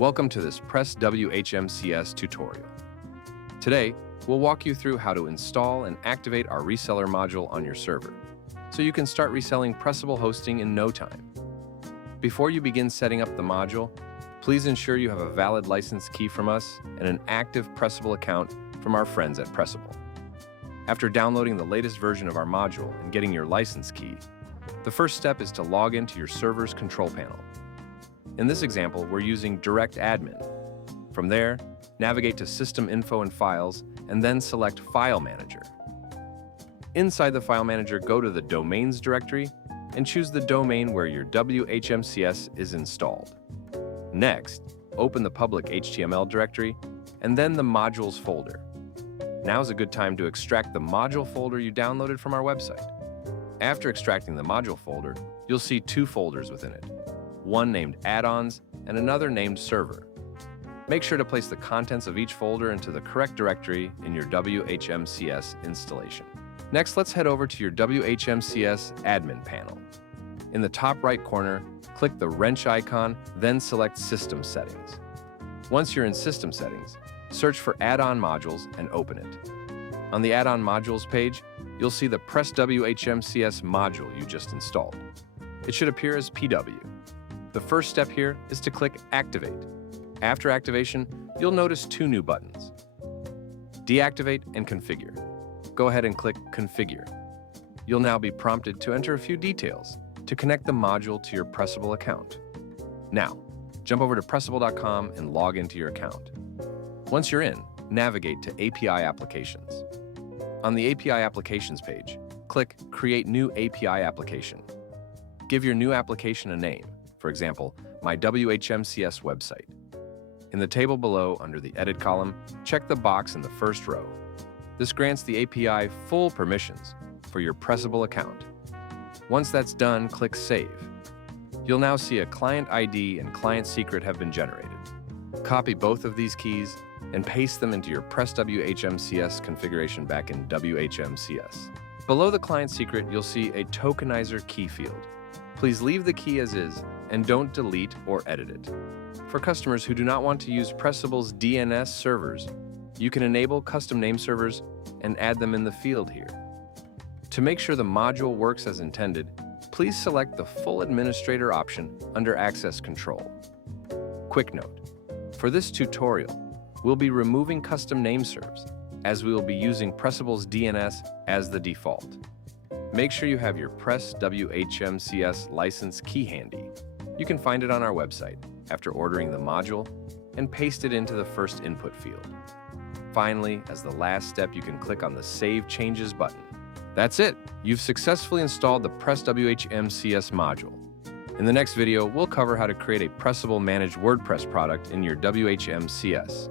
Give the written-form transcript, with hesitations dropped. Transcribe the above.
Welcome to this PressWHMCS tutorial. Today, we'll walk you through how to install and activate our reseller module on your server, so you can start reselling Pressable hosting in no time. Before you begin setting up the module, please ensure you have a valid license key from us and an active Pressable account from our friends at Pressable. After downloading the latest version of our module and getting your license key, the first step is to log into your server's control panel. In this example, we're using Direct Admin. From there, navigate to System Info and Files, and then select File Manager. Inside the File Manager, go to the Domains directory and choose the domain where your WHMCS is installed. Next, open the public HTML directory and then the Modules folder. Now is a good time to extract the module folder you downloaded from our website. After extracting the module folder, you'll see two folders within it, one named Add-ons and another named Server. Make sure to place the contents of each folder into the correct directory in your WHMCS installation. Next, let's head over to your WHMCS admin panel. In the top right corner, click the wrench icon, then select System Settings. Once you're in System Settings, search for Add-on Modules and open it. On the Add-on Modules page, you'll see the PressWHMCS module you just installed. It should appear as PW. The first step here is to click Activate. After activation, you'll notice two new buttons: Deactivate and Configure. Go ahead and click Configure. You'll now be prompted to enter a few details to connect the module to your Pressable account. Now, jump over to Pressable.com and log into your account. Once you're in, navigate to API Applications. On the API Applications page, click Create New API Application. Give your new application a name, for example, My WHMCS Website. In the table below, under the Edit column, check the box in the first row. This grants the API full permissions for your Pressable account. Once that's done, click Save. You'll now see a client ID and client secret have been generated. Copy both of these keys and paste them into your PressWHMCS configuration back in WHMCS. Below the client secret, you'll see a tokenizer key field. Please leave the key as is and don't delete or edit it. For customers who do not want to use Pressable's DNS servers, you can enable custom name servers and add them in the field here. To make sure the module works as intended, please select the Full Administrator option under Access Control. Quick note: for this tutorial, we'll be removing custom name servers, as we will be using Pressable's DNS as the default. Make sure you have your PressWHMCS license key handy. You can find it on our website after ordering the module and paste it into the first input field. Finally, as the last step, you can click on the Save Changes button. That's it! You've successfully installed the PressWHMCS module. In the next video, we'll cover how to create a Pressable managed WordPress product in your WHMCS.